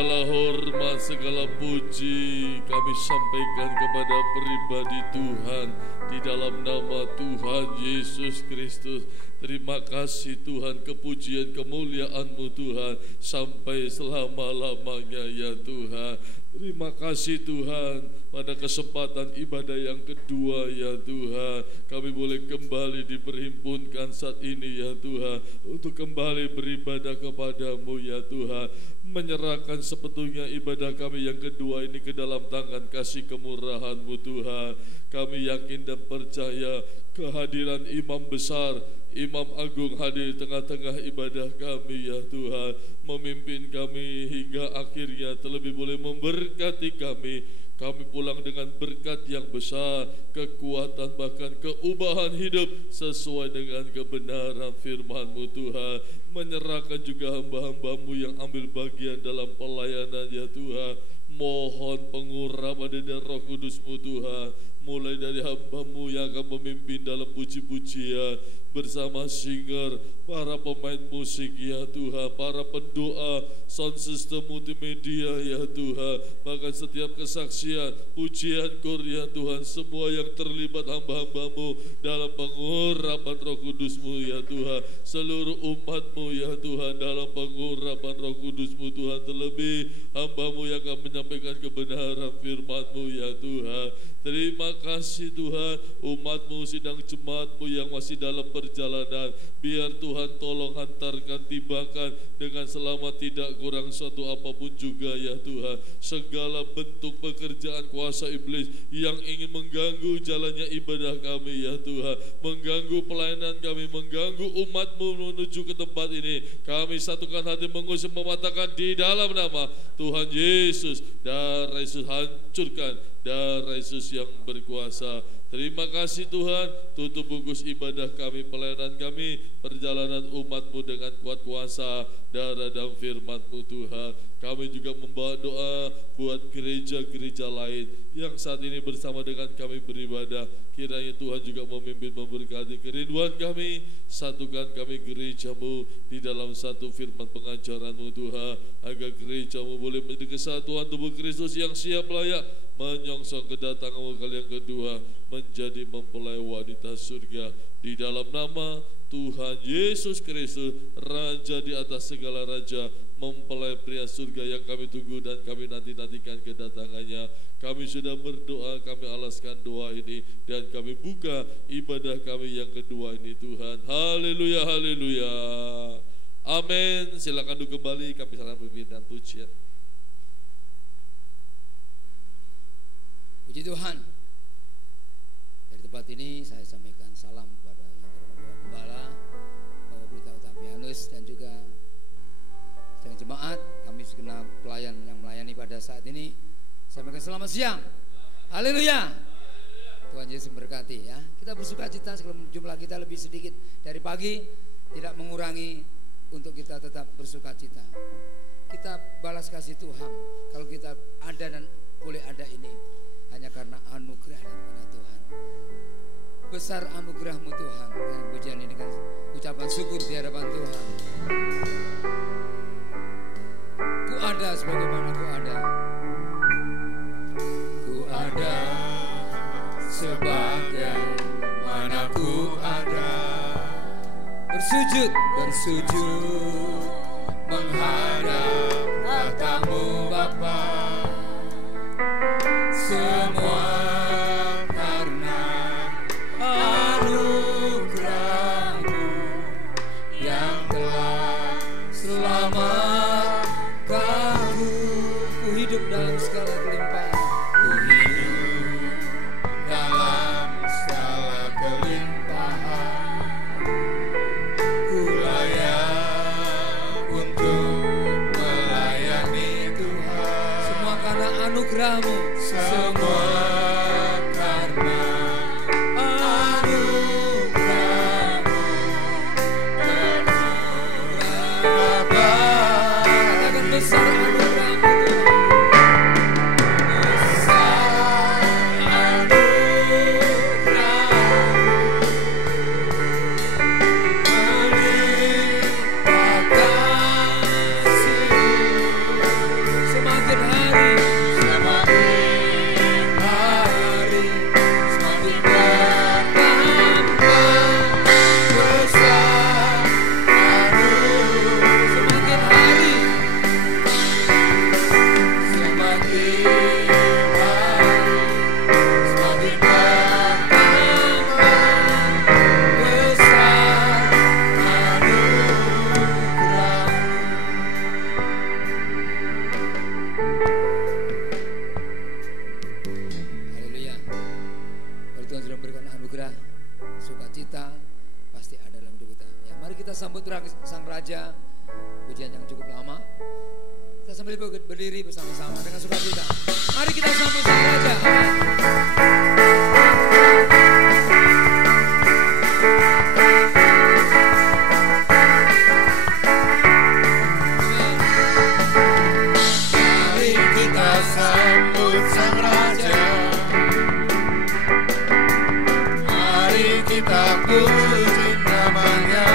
Segala hormat, segala puji kami sampaikan kepada pribadi Tuhan di dalam nama Tuhan Yesus Kristus. Terima kasih Tuhan, kepujian kemuliaan-Mu Tuhan sampai selama-lamanya ya Tuhan. Terima kasih Tuhan, pada kesempatan ibadah yang kedua ya Tuhan, kami boleh kembali diperhimpunkan saat ini ya Tuhan, untuk kembali beribadah kepada-Mu ya Tuhan, menyerahkan sepenuhnya ibadah kami yang kedua ini ke dalam tangan kasih kemurahan-Mu Tuhan. Kami yakin dan percaya kehadiran imam besar, Imam Agung hadir di tengah-tengah ibadah kami ya Tuhan, memimpin kami hingga akhirnya, terlebih boleh memberkati kami. Kami pulang dengan berkat yang besar, kekuatan bahkan keubahan hidup sesuai dengan kebenaran firman-Mu Tuhan. Menyerahkan juga hamba-hamba-Mu yang ambil bagian dalam pelayanan ya Tuhan. Mohon pengurapan dan Roh Kudus-Mu Tuhan, mulai dari hamba-Mu yang akan memimpin dalam puji-pujian bersama singer, para pemain musik ya Tuhan, para pendoa, sound system multimedia ya Tuhan, bahkan setiap kesaksian, pujian kor ya Tuhan, semua yang terlibat hamba-hamba-Mu dalam pengurapan Roh Kudus-Mu ya Tuhan, seluruh umat-Mu ya Tuhan dalam pengurapan Roh Kudus-Mu Tuhan, terlebih hamba-Mu yang akan menyampaikan kebenaran firman-Mu ya Tuhan. Terima kasih Tuhan, umat-Mu, sidang jemaat-Mu yang masih dalam perjalanan, biar Tuhan tolong hantarkan, tibakan dengan selamat, tidak kurang suatu apapun juga ya Tuhan. Segala bentuk pekerjaan kuasa iblis yang ingin mengganggu jalannya ibadah kami ya Tuhan, mengganggu pelayanan kami, mengganggu umat-Mu menuju ke tempat ini, kami satukan hati mengusir, mematakan di dalam nama Tuhan Yesus. Darah Yesus hancurkan, darah Yesus yang berkuasa. Terima kasih Tuhan, tutup bungkus ibadah kami, pelayanan kami, perjalanan umat-Mu dengan kuat kuasa, darah dan firman-Mu Tuhan. Kami juga membawa doa buat gereja-gereja lain yang saat ini bersama dengan kami beribadah. Kiranya Tuhan juga memimpin, memberkati kerinduan kami, satukan kami gereja-Mu di dalam satu firman pengajaran-Mu Tuhan, agar gereja-Mu boleh menjadi kesatuan tubuh Kristus yang siap layak menyongsong kedatangan-Mu kali yang kedua, menjadi mempelai wanita surga di dalam nama Tuhan Yesus Kristus, Raja di atas segala raja, mempelai pria surga yang kami tunggu dan kami nanti-nantikan kedatangannya. Kami sudah berdoa, kami alaskan doa ini dan kami buka ibadah kami yang kedua ini Tuhan. Haleluya, haleluya, amin. Silakan duduk kembali, kami silakan memimpin pujian. Puji Tuhan. Dari tempat ini saya sampaikan salam kepada yang terhormat Gembala, Bapak Berita Utapianus, dan juga sedang jemaat, kami segenap pelayan yang melayani pada saat ini. Sampaikan selamat siang. Haleluya. Tuhan Yesus memberkati ya. Kita bersuka cita sekalipun jumlah kita lebih sedikit dari pagi, tidak mengurangi untuk kita tetap bersuka cita. Kita balas kasih Tuhan kalau kita ada dan boleh ada ini hanya karena anugerah daripada Tuhan. Besar anugerah-Mu Tuhan, dan pujian ini dengan ucapan syukur di hadapan Tuhan. Ku ada sebagaimana ku ada. Ku ada sebagaimana ku ada. Bersujud, bersujud menghadap tahta-Mu Bapa. Semua karena anugerah-Mu yang telah selamatkan ku. Ku hidup dalam segala kelimpahan. Ku hidup dalam segala kelimpahan. Ku layak untuk melayani Tuhan. Semua karena anugerah-Mu. Semua gembira, sukacita pasti ada dalam hidup kita. Ya, mari kita sambut Sang Raja, pujian yang cukup lama. Kita sambil berdiri bersama-sama dengan sukacita. Mari kita sambut Sang Raja. Mari kita sambut Sang Raja. Mari kita puji namanya.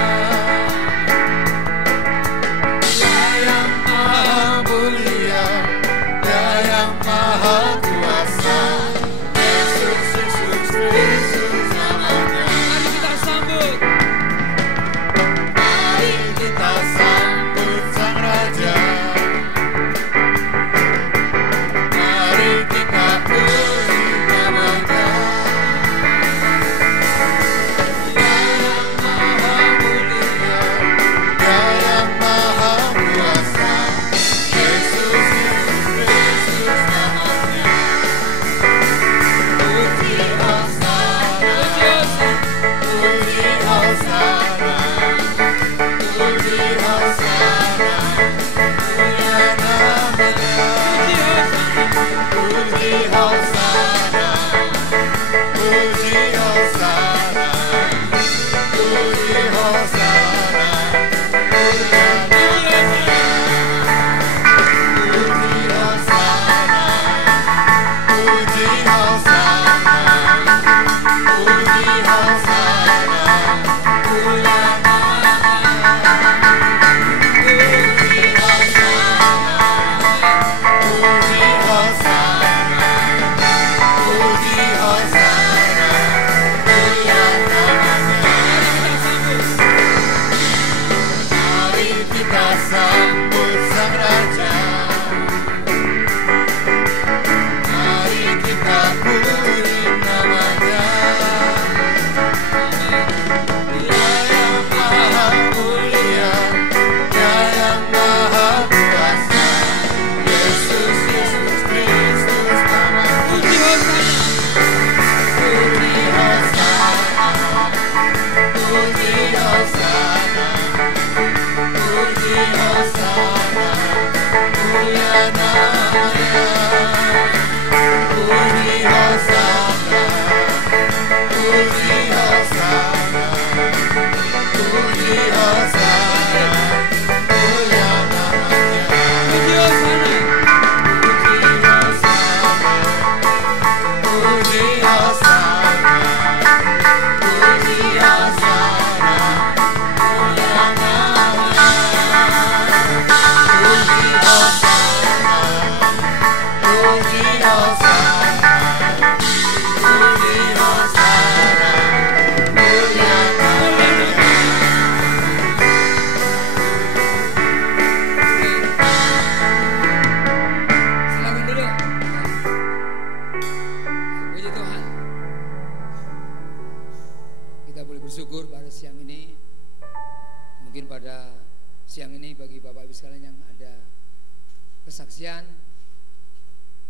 Kesaksian,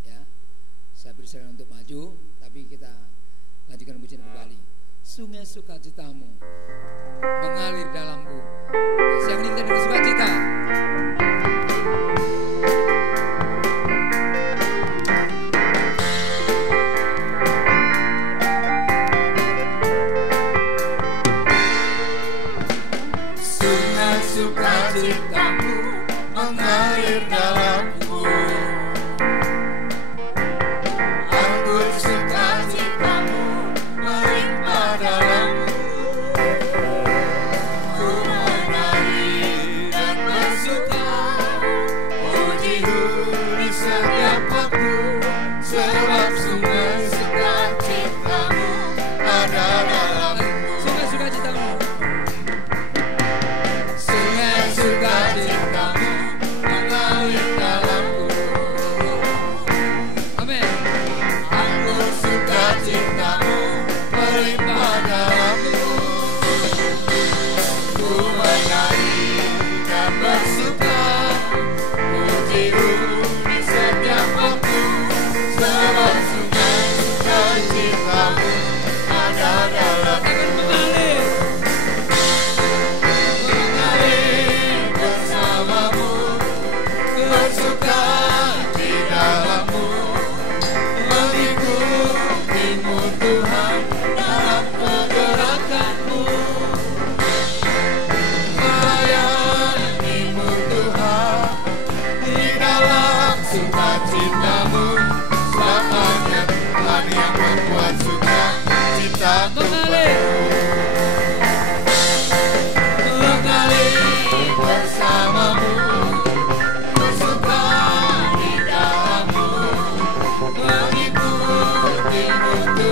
ya, saya berikan untuk maju, tapi kita lanjutkan pujian kembali. Sungai sukacitamu mengalir dalamku. Siang ini kita dengan sukacita. Sungai sukacitamu mengalir dalamku, anggur sukacitamu melimpah dalamku. Ku menari dan bersuka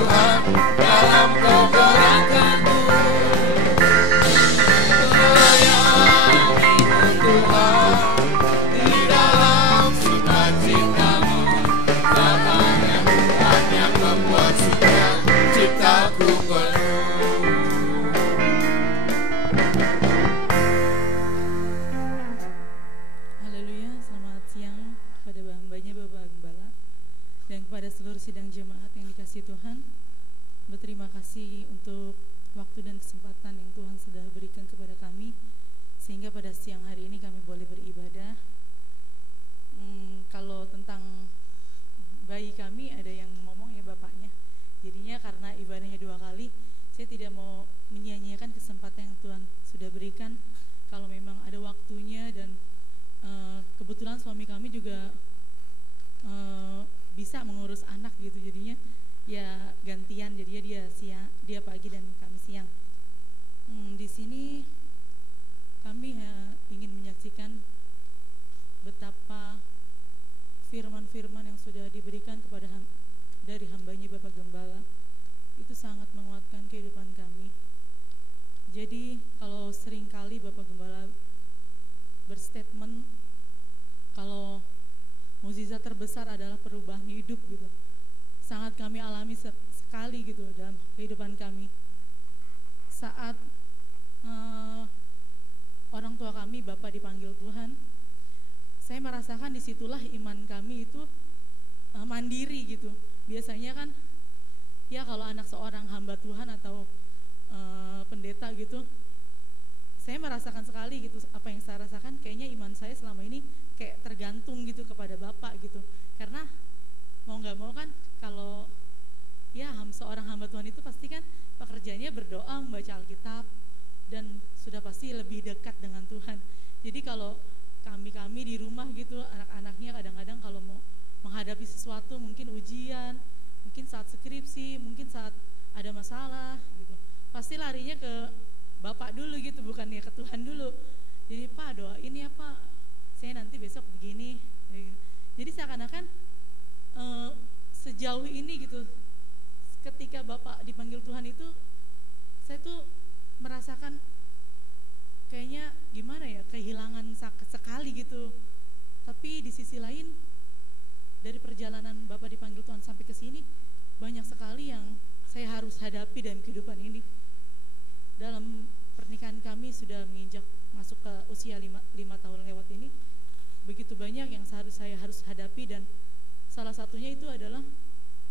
Tuhan dalam kebenaranmu. Melayanimu Tuhan di dalam sukacitamu. Karena Tuhan yang membuat suka ciptaku penuh. Haleluya, selamat siang kepada hambanya Bapak Gembala dan kepada seluruh sidang jemaat yang dikasihi Tuhan. Berterima kasih untuk waktu dan kesempatan yang Tuhan sudah berikan kepada kami sehingga pada siang hari ini kami boleh beribadah. Kalau tentang bayi kami ada yang ngomong ya bapaknya, jadinya karena ibadahnya 2 kali saya tidak mau menyia-nyiakan kesempatan yang Tuhan sudah berikan. Kalau memang ada waktunya dan kebetulan suami kami juga bisa mengurus anak gitu, jadinya ya gantian, jadinya dia pagi dan kami siang. Di sini kami ingin menyaksikan betapa firman-firman yang sudah diberikan kepada dari hambanya Bapak Gembala itu sangat menguatkan kehidupan kami. Jadi kalau seringkali Bapak Gembala berstatement kalau mukjizat terbesar adalah perubahan hidup gitu, sangat kami alami sekali gitu dalam kehidupan kami. Saat orang tua kami Bapak dipanggil Tuhan, saya merasakan disitulah iman kami itu mandiri gitu. Biasanya kan ya kalau anak seorang hamba Tuhan atau pendeta gitu, saya merasakan sekali gitu apa yang saya rasakan. Kayaknya iman saya selama ini kayak tergantung gitu kepada Bapak gitu, karena mau nggak mau kan kalau ya seorang hamba Tuhan itu pasti kan pekerjaannya berdoa, membaca Alkitab, dan sudah pasti lebih dekat dengan Tuhan. Jadi kalau kami di rumah gitu, anak-anaknya kadang-kadang kalau mau menghadapi sesuatu, mungkin ujian, mungkin saat skripsi, mungkin saat ada masalah gitu, pasti larinya ke Bapak dulu gitu, bukannya ke Tuhan dulu. Jadi Pak doain ya Pak, saya nanti besok begini. Jadi seakan-akan sejauh ini gitu, ketika Bapak dipanggil Tuhan itu, saya tuh merasakan kayaknya gimana ya, kehilangan sekali gitu. Tapi di sisi lain dari perjalanan Bapak dipanggil Tuhan sampai ke sini, banyak sekali yang saya harus hadapi dalam kehidupan ini. Dalam pernikahan kami sudah menginjak masuk ke usia 5 tahun lewat ini, begitu banyak yang saya harus hadapi, dan salah satunya itu adalah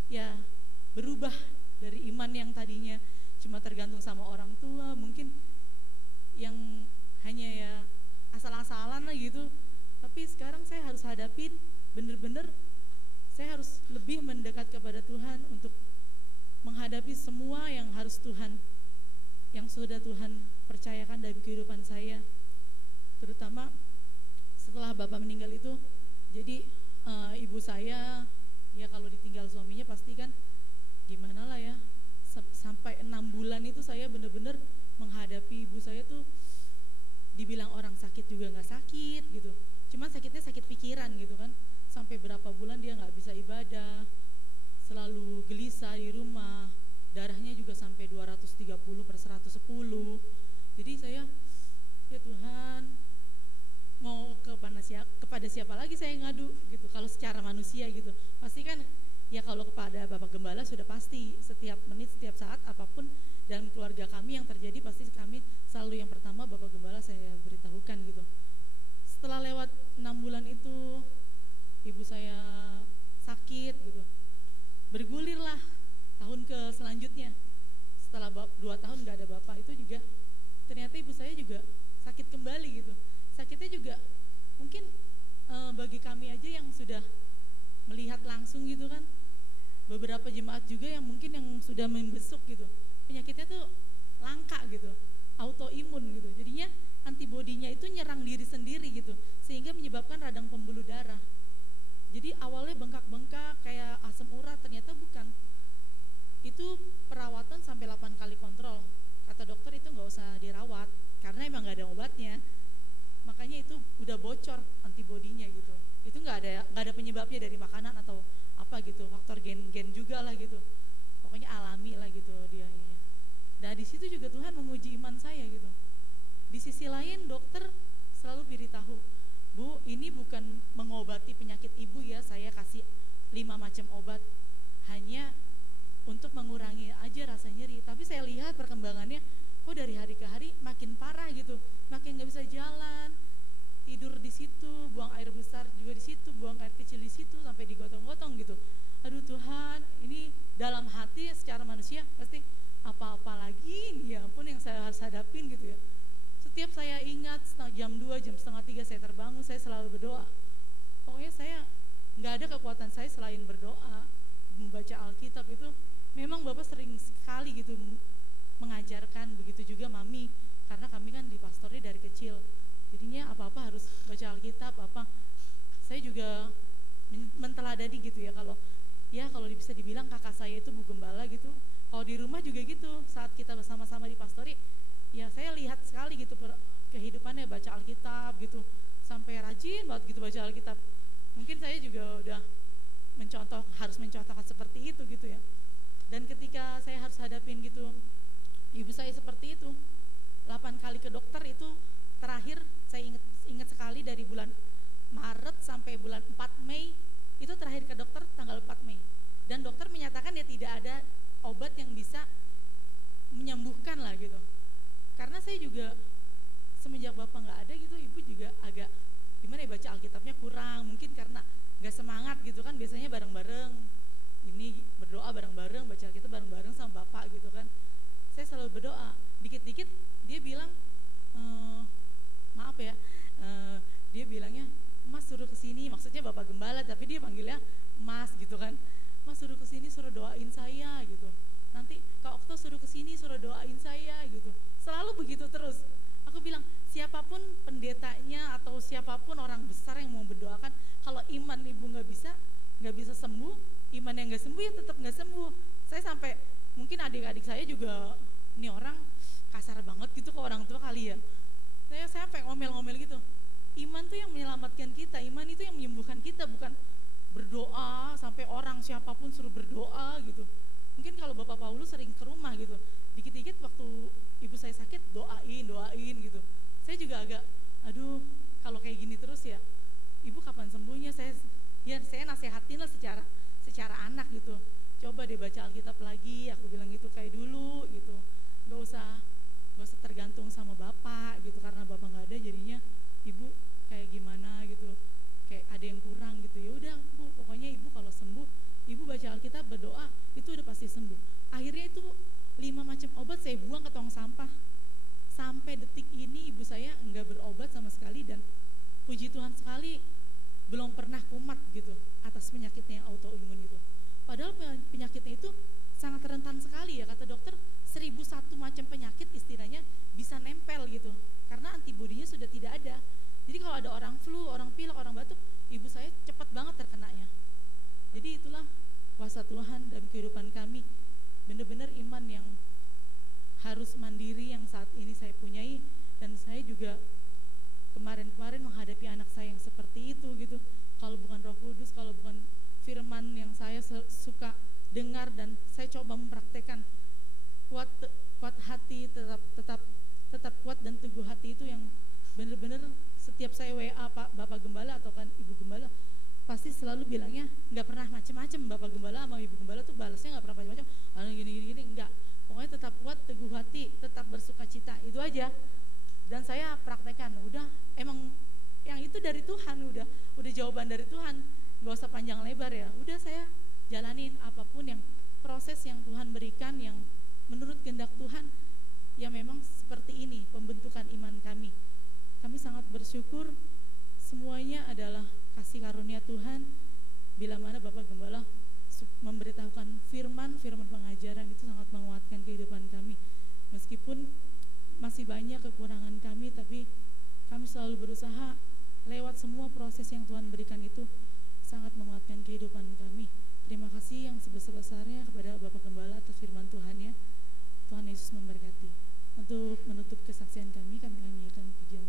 ya berubah dari iman yang tadinya cuma tergantung sama orang tua, mungkin yang hanya ya asal-asalan lah gitu, tapi sekarang saya harus hadapin bener-bener, saya harus lebih mendekat kepada Tuhan untuk menghadapi semua yang harus Tuhan, yang sudah Tuhan percayakan dalam kehidupan saya. Terutama setelah Bapak meninggal itu, jadi ibu saya ya kalau ditinggal suaminya pasti kan gimana lah ya, sampai 6 bulan itu saya bener-bener menghadapi ibu saya tuh, dibilang orang sakit juga nggak sakit gitu, cuman sakitnya sakit pikiran gitu kan. Sampai berapa bulan dia nggak bisa ibadah, selalu gelisah di rumah, darahnya juga sampai 230/110. Jadi saya, ya Tuhan, mau kepada siapa lagi saya ngadu gitu, kalau secara manusia gitu. Pasti kan ya kalau kepada Bapak Gembala sudah pasti, setiap menit, setiap saat, apapun dalam keluarga kami yang terjadi, pasti kami selalu yang pertama Bapak Gembala saya beritahukan gitu. Setelah lewat 6 bulan itu, ibu saya sakit gitu, bergulirlah tahun ke selanjutnya. Setelah 2 tahun gak ada Bapak itu juga, ternyata ibu saya juga sakit kembali gitu. Sakitnya juga mungkin bagi kami aja yang sudah melihat langsung gitu kan, beberapa jemaat juga yang mungkin yang sudah membesuk gitu, penyakitnya tuh langka gitu, autoimun gitu, jadinya antibodinya itu nyerang diri sendiri gitu, sehingga menyebabkan radang pembuluh darah. Jadi awalnya bengkak-bengkak kayak asam urat, ternyata bukan. Itu perawatan sampai 8 kali kontrol. Kata dokter itu nggak usah dirawat karena emang nggak ada obatnya. Makanya itu udah bocor antibodinya gitu. Itu nggak ada penyebabnya dari makanan atau apa gitu, faktor gen juga lah gitu. Pokoknya gitu dia ini. Dan di situ juga Tuhan menguji iman saya gitu. Di sisi lain dokter selalu beritahu, Bu, ini bukan mengobati penyakit ibu ya, saya kasih 5 macam obat, hanya untuk mengurangi aja rasa nyeri. Tapi saya lihat perkembangannya, kok dari hari ke hari makin parah gitu, makin nggak bisa jalan, tidur di situ, buang air besar juga di situ, buang air kecil di situ, sampai digotong-gotong gitu. Aduh Tuhan, ini dalam hati secara manusia pasti apa-apa lagi nih, ya ampun yang saya harus hadapin gitu ya. Setiap saya ingat jam 2, jam setengah 3 saya terbangun, saya selalu berdoa. Pokoknya saya nggak ada kekuatan saya selain berdoa, membaca Alkitab. Itu memang Bapak sering sekali gitu mengajarkan, begitu juga Mami, karena kami kan di pastori dari kecil, jadinya apa-apa harus baca Alkitab. Saya juga menteladani gitu ya, kalau bisa dibilang kakak saya itu Bu Gembala gitu. Kalau di rumah juga gitu, saat kita bersama-sama di pastori, ya saya lihat sekali gitu kehidupannya baca Alkitab gitu, sampai rajin banget gitu baca Alkitab. Mungkin saya juga udah harus mencontohkan seperti itu gitu ya. Dan ketika saya harus hadapin gitu ibu saya seperti itu, 8 kali ke dokter itu, terakhir saya ingat sekali dari bulan Maret sampai bulan 4 Mei itu terakhir ke dokter tanggal 4 Mei. Dan dokter menyatakan ya tidak ada obat yang bisa menyembuhkan lah gitu. Karena saya juga semenjak Bapak nggak ada gitu, ibu juga agak gimana ya, baca Alkitabnya kurang, mungkin karena nggak semangat gitu kan. Biasanya bareng-bareng, ini berdoa bareng-bareng, baca Alkitab bareng-bareng sama Bapak gitu kan. Saya selalu berdoa, dikit-dikit dia bilang maaf ya, dia bilangnya Mas suruh kesini, maksudnya Bapak Gembala tapi dia panggilnya Mas gitu kan. Mas suruh kesini, suruh doain saya gitu. Nanti Kak Okto suruh kesini, suruh doain saya gitu. Selalu begitu terus. Aku bilang siapapun pendetanya atau siapapun orang besar yang mau berdoakan, kalau iman ibu nggak bisa sembuh, iman yang nggak sembuh ya tetap nggak sembuh. Saya sampai mungkin adik-adik saya juga, ini orang kasar banget gitu ke orang tua kali ya. Saya sampai ngomel-ngomel gitu. Iman tuh yang menyelamatkan kita, iman itu yang menyembuhkan kita, bukan berdoa sampai orang siapapun suruh berdoa gitu. Mungkin kalau Bapak Paulus sering ke rumah gitu, dikit-dikit waktu ibu saya sakit doain gitu. Saya juga agak, aduh kalau kayak gini terus ya, ibu kapan sembuhnya? Saya nasehatin lah secara anak gitu. Coba deh baca Alkitab lagi, aku bilang gitu, kayak dulu gitu. Gak usah tergantung sama Bapak gitu, karena Bapak nggak ada jadinya ibu kayak gimana gitu, kayak ada yang kurang gitu. Ya udah Bu, pokoknya ibu kalau sembuh, ibu baca Alkitab, berdoa, itu udah pasti sembuh. Akhirnya itu 5 macam obat saya buang ke tong sampah. Sampai detik ini ibu saya enggak berobat sama sekali, dan puji Tuhan sekali belum pernah kumat gitu atas penyakitnya yang autoimun itu. Padahal penyakitnya itu sangat rentan sekali ya, kata dokter 1001 macam penyakit istilahnya bisa nempel gitu, karena antibodinya sudah tidak ada. Jadi kalau ada orang flu, orang pilek, orang batuk, ibu saya cepat banget terkenanya. Jadi itulah kuasa Tuhan dalam kehidupan kami. Benar-benar iman yang harus mandiri yang saat ini saya punyai, dan saya juga kemarin-kemarin menghadapi anak saya yang seperti itu gitu. Kalau bukan Roh Kudus, kalau bukan firman yang saya suka dengar dan saya coba mempraktekkan, kuat hati, tetap kuat dan teguh hati, itu yang benar-benar setiap saya WA Pak Bapak Gembala atau kan Ibu Gembala, pasti selalu bilangnya nggak pernah macam-macam. Bapak Gembala sama Ibu Gembala tuh balasnya nggak pernah macam-macam, gini enggak. Pokoknya tetap kuat, teguh hati, tetap bersuka cita, itu aja. Dan saya praktekkan, udah emang yang itu dari Tuhan, udah jawaban dari Tuhan, nggak usah panjang lebar ya. Udah saya jalanin apapun yang proses yang Tuhan berikan, yang menurut kehendak Tuhan, ya memang seperti ini pembentukan iman kami. Kami sangat bersyukur, semuanya adalah kasih karunia Tuhan. Bila mana Bapak Gembala memberitahukan firman pengajaran, itu sangat menguatkan kehidupan kami. Meskipun masih banyak kekurangan kami, tapi kami selalu berusaha lewat semua proses yang Tuhan berikan, itu sangat menguatkan kehidupan kami. Terima kasih yang sebesar-besarnya kepada Bapak Gembala atas firman Tuhan-Nya. Tuhan Yesus memberkati. Untuk menutup kesaksian kami nyanyikan pujian.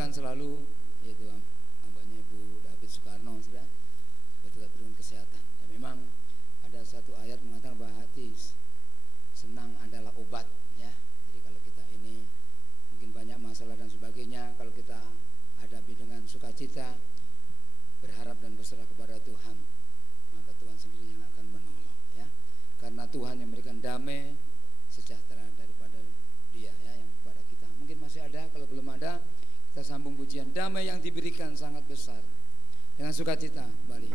doakan selalu, yaitu hambanya Ibu David Soekarno, sudah betul dengan kesehatan. Ya, memang ada satu ayat mengatakan bahwa hati senang adalah obat, ya. Jadi kalau kita ini mungkin banyak masalah dan sebagainya, kalau kita hadapi dengan sukacita, berharap dan berserah kepada Tuhan, maka Tuhan sendiri yang akan menolong, ya. Karena Tuhan yang memberikan damai sejahtera daripada Dia, ya, yang kepada kita. Mungkin masih ada, kalau belum ada, kita sambung pujian damai yang diberikan sangat besar. Dengan sukacita kembali.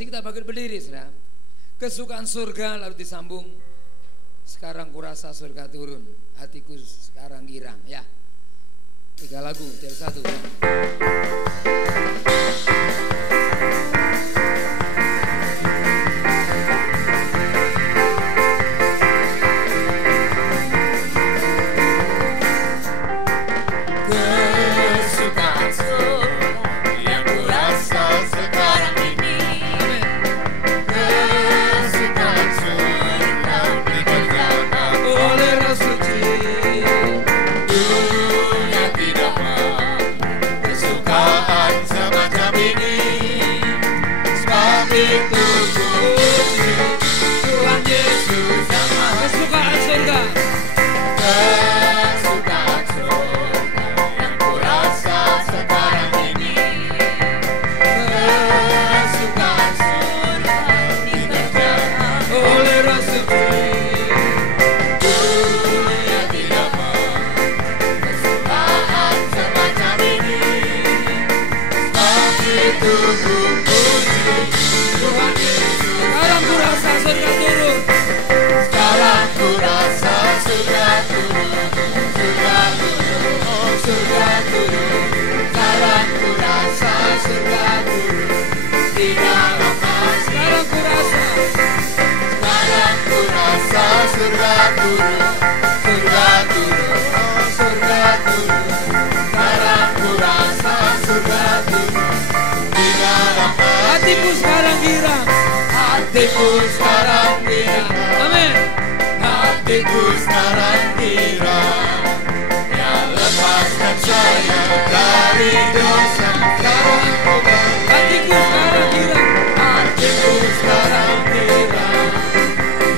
Kita bangkit berdiri, saudara. Kesukaan surga lalu disambung. Sekarang kurasa surga turun, hatiku sekarang girang, ya. 3 lagu dari 1. Ya. Surga turun. hatiku sekarang girang, hatiku sekarang girang, amin. hatiku sekarang girang, ya lepaskan saya dari dosa, sekarang ku Hatiku sekarang girang, hatiku sekarang girang,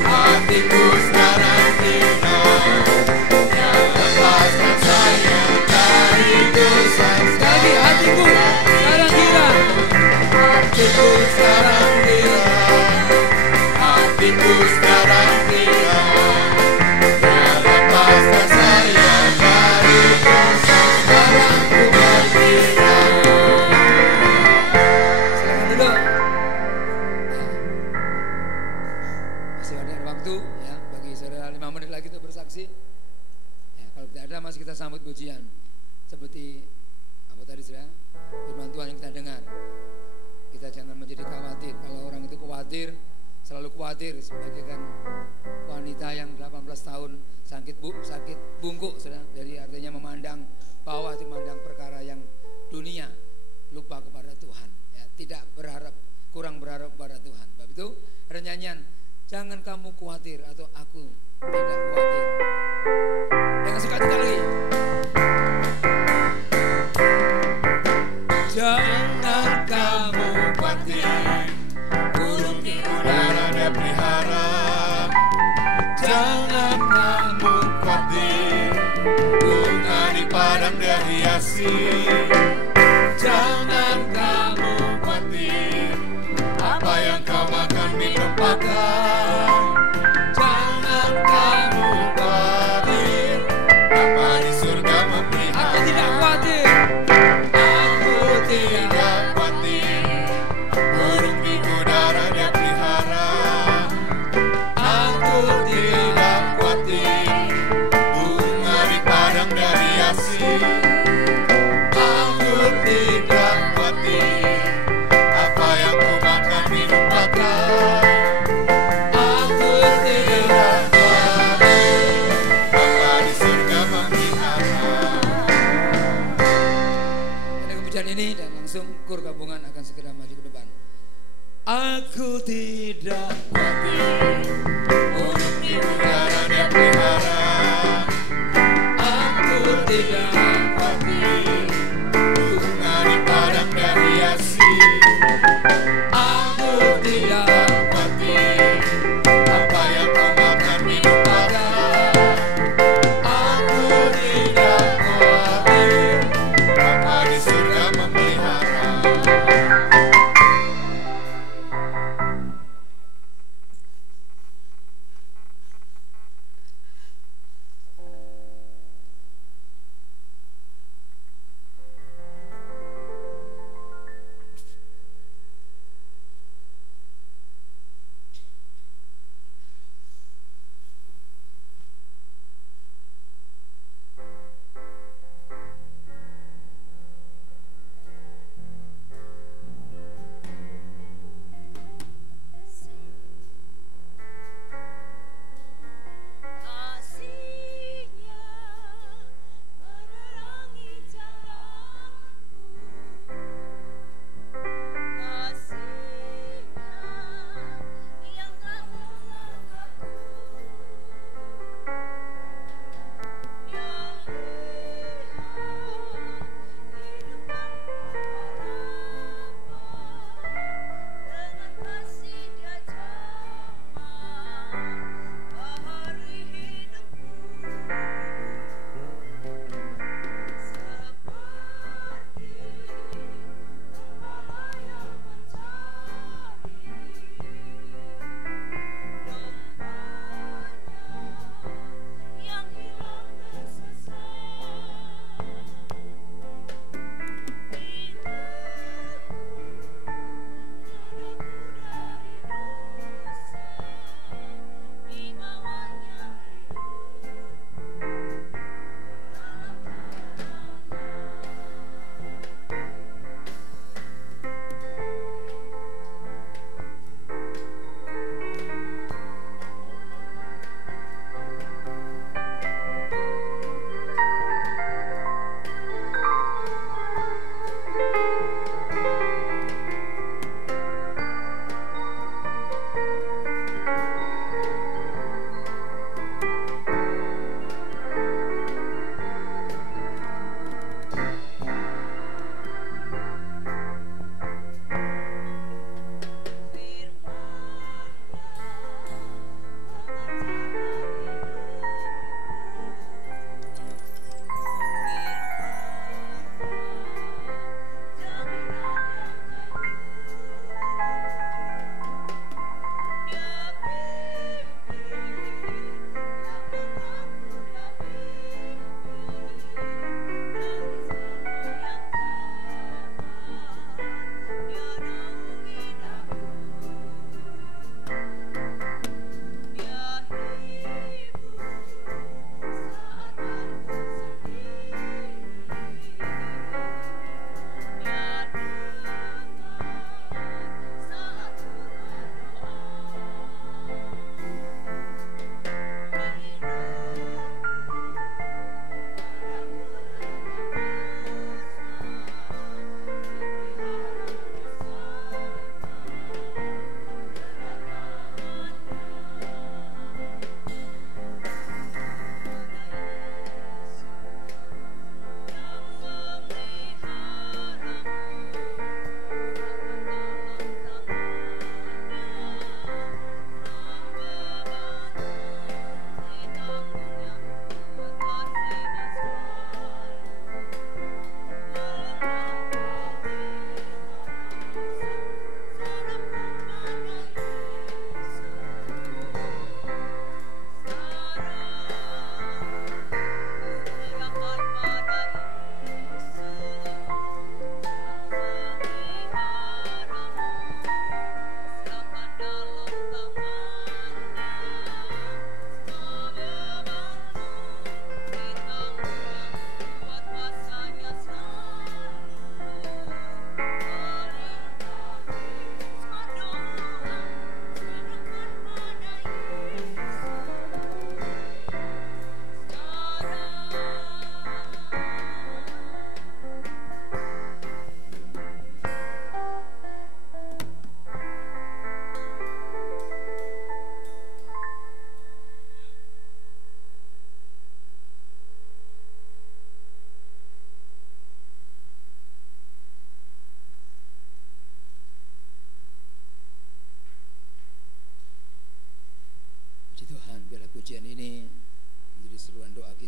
hatiku sekarang girang, ya lepaskan saya dari dosa, sekali hatiku sekarang girang, hatiku sekarang girang, hatiku sekarang girang, ya lepaskan saya dari dosa, sekarang ku bergirang. silakan duduk. Ya. Masih ada waktu ya bagi saudara 5 menit lagi untuk bersaksi. Ya, kalau tidak ada masih kita sambut pujian seperti apa tadi saudara firman Tuhan yang kita dengar. Kita jangan menjadi khawatir. Kalau orang itu khawatir, selalu khawatir sebagai kan wanita yang 18 tahun sakit bungkuk saudara. Jadi artinya memandang bawah, memandang perkara yang dunia, lupa kepada Tuhan ya, tidak berharap, kurang berharap kepada Tuhan. Sebab itu ada nyanyian, jangan kamu khawatir atau aku tidak khawatir. Dengan sukacita lagi. Jangan kamu khawatir, burung di udara dia pelihara. Jangan kamu khawatir, bunga di padang dia hiasi. Jangan kamu khawatir, apa yang kau makan minum pakai. Jangan kamu khawatir, apa di surga memelihara. Aku tidak khawatir. Tidak khawatir, burung di udara dia pelihara. Aku tidak khawatir, bunga di padang dia hiasi. Aku tidak khawatir, apa yang ku makan minum pakai. Aku tidak khawatir, Bapa di surga memelihara. Ada kepujian ini dan langsung kur gabungan akan segera maju ke depan. Aku tidak Khawatir, burung di udara dia pelihara. Aku tidak Khawatir, bunga di padang dia hiasi. Aku tidak Khawatir, apa yang kau makan minum pakai. Aku tidak khawatir, Bapa di surga memelihara.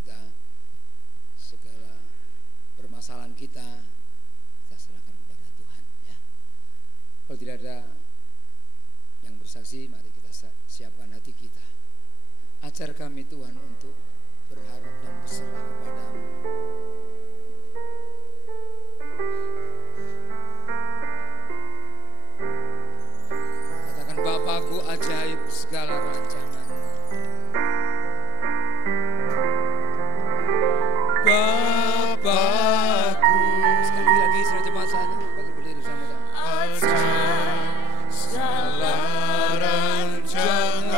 kita, segala permasalahan kita serahkan kepada Tuhan ya. Kalau tidak ada yang bersaksi, mari kita siapkan hati kita. Ajar kami Tuhan untuk berharap dan berserah kepadamu. Katakan, Bapakku ajaib segala rancangan. Bapakku. Sekali lagi sudah jemaat sana, bagi berdiri sama-sama. Ajaib segala rancangan.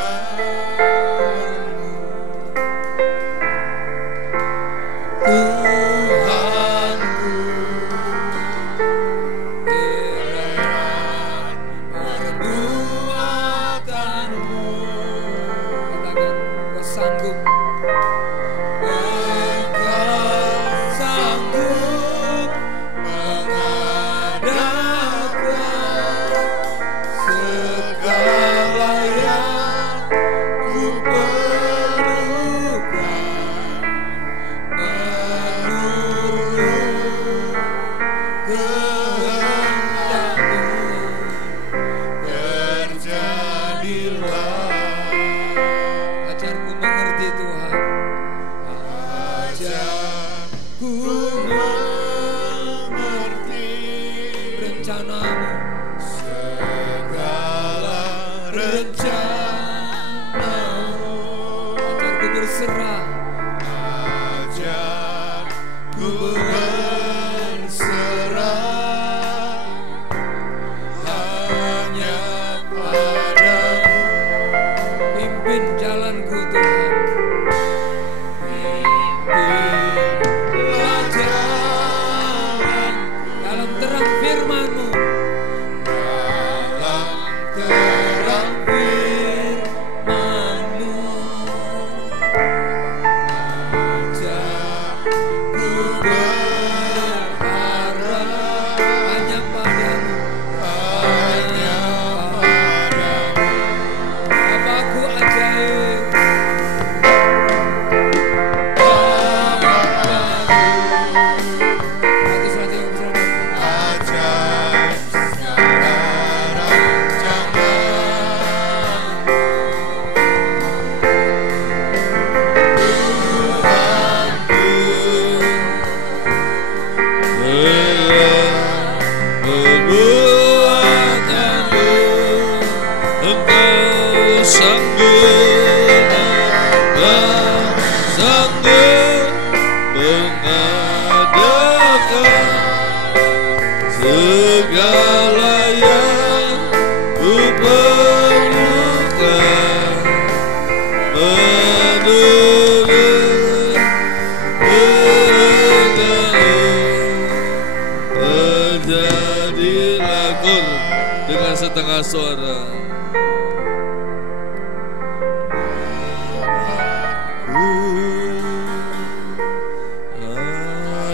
Setengah suara.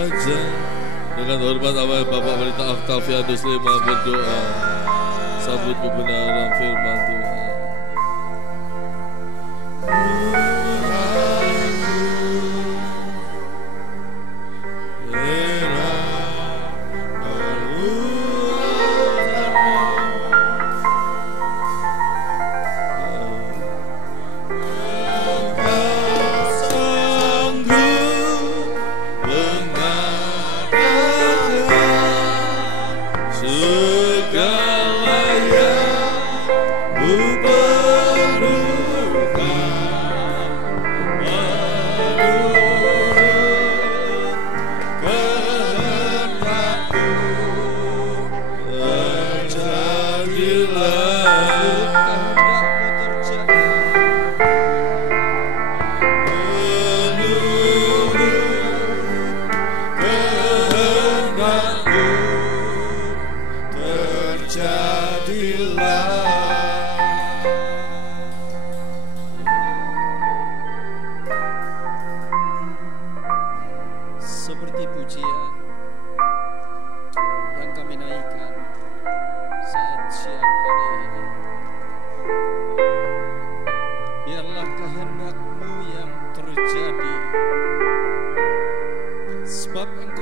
Aja. Dengan hormat awal Bapak Pelita Octavianus Lema berdoa, sambut kebenaran firman Tuhan. Segala yang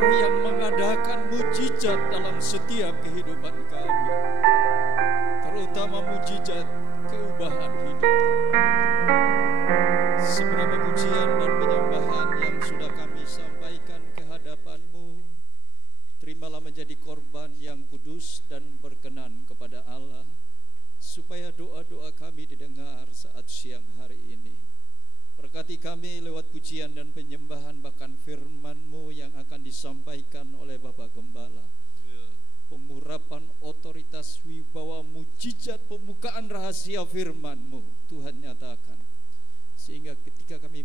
Engkau yang mengadakan mujizat dalam setiap kehidupan kami, terutama mujizat keubahan hidup. Seberapa pujian dan penyembahan yang sudah kami sampaikan ke hadapan-Mu, terimalah menjadi korban yang kudus dan berkenan kepada Allah, supaya doa-doa kami didengar saat siang hari ini. Berkati kami lewat pujian dan penyembahan, bahkan firman-Mu yang akan disampaikan oleh Bapak Gembala. Pengurapan otoritas wibawa mujizat pembukaan rahasia firman-Mu Tuhan nyatakan, sehingga ketika kami